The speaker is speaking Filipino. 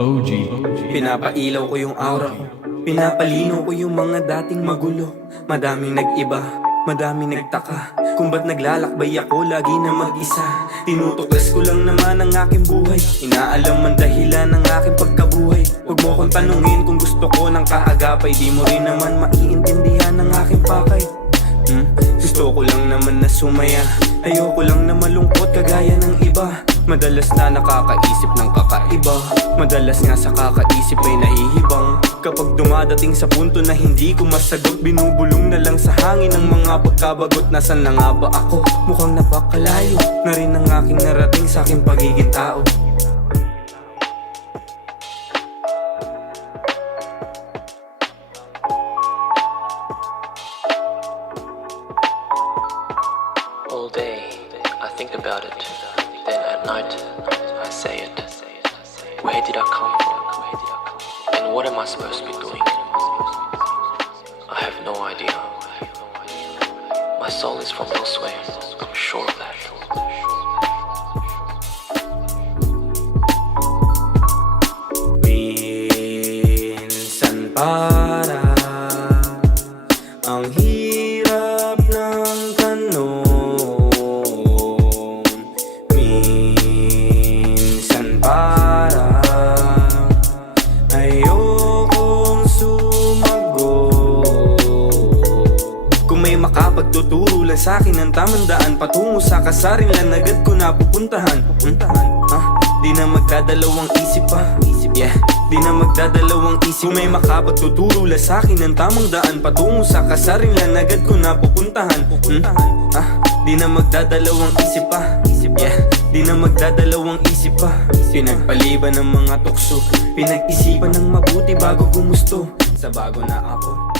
OG. Pinapailaw ko yung aura ko, pinapalino ko yung mga dating magulo. Madaming nag-iba, madaming nagtaka kung ba't naglalakbay ako lagi na mag-isa. Tinutuklas ko lang naman ang aking buhay, inaalam ang dahilan ng aking pagkabuhay. Huwag mo kong tanungin kung gusto ko ng kaagapay, di mo rin naman maiintindihan ang aking pakay. Gusto ko lang naman na sumaya, ayoko lang na malungkot kagaya ng iba. Madalas na nakakaisip ng kakaiba, madalas nga sa kakaisip ay nahihibang. Kapag dumadating sa punto na hindi ko masagot, binubulong na lang sa hangin ng mga pagkabagot. Nasaan na nga ba ako? Mukhang napakalayo na rin ang aking narating sa aking pagiging tao. All day, I think about it. Then at night, I say it. Where did I come from? And what am I supposed to be doing? I have no idea. My soul is from elsewhere. I'm sure of that. Minsan para ang hirap ng tanong, minsan para ayokong sumagot. Kung may makapagtuturo lang sa'kin ng tamang daan patungo sa kasarinlan, agad ko na pupuntahan. Di na magdadalawang isip pa, yeah. Di na magdadalawang isip. Kung may makapagtuturo lang sa'kin ng tamang daan patungo sa kasarinlan, agad ko na pupuntahan. Di na magdadalawang isip pa, yeah. Di na magdadalawang isip pa. Pinagpaliban ng mga tukso, pinag-isipan ng mabuti bago gumusto sa bago na ako.